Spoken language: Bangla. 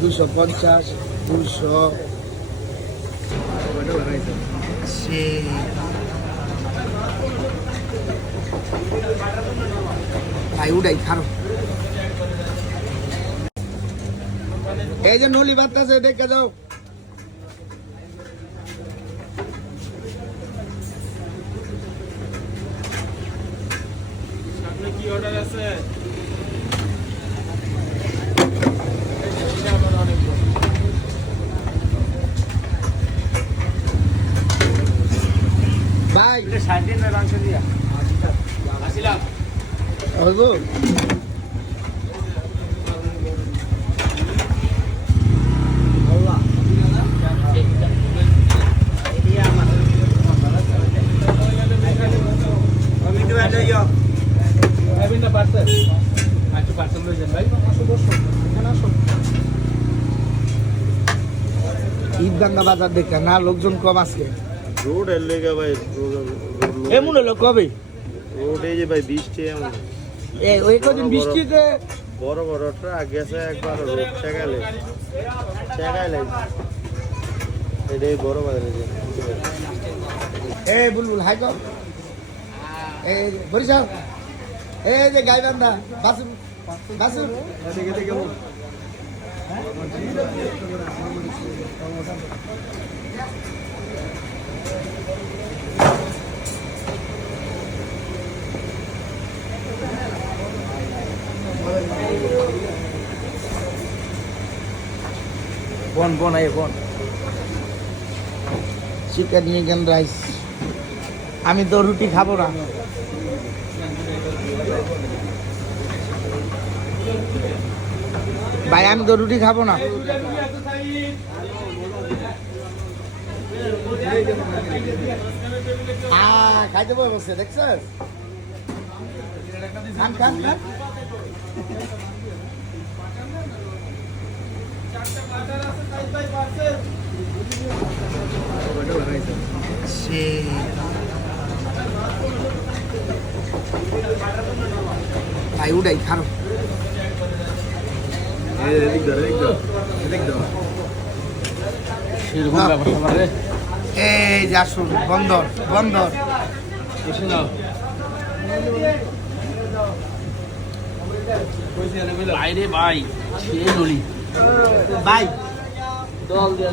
দুশো 250 200 ভাই উঠাই খারো এই যে নলি বাতাসে দেখে যাও কি অর্ডার আছে ভাই এটা 60 দিনের মাংস দিয়া আসিলাম হইবো ঈদগাঙ্গা বাজার দেখে না লোকজন কম আছে রোড এর লেগে ভাই এমন হলো কবে রোড এই যে ভাই বৃষ্টি এমন ওই কদিন বৃষ্টিতে বড় বড় ট্রাক গেছে একবার রোড ঠেকাইলে এটাই বড় বাজারে যে বুলবুল হাই কর বরিশাল যে গাইবান্ধা বাসুর বাসুর বন চিকেন চিকেন রাইস আমি তো রুটি খাবো না ভাই আমি তো রুটি খাবো না খাইতে বসে দেখছিস খান খান খান ভাই উঠাই খারো এই যে আসুন বন্দর বাইরে ভাই সে নলি ভাই দল দিয়ে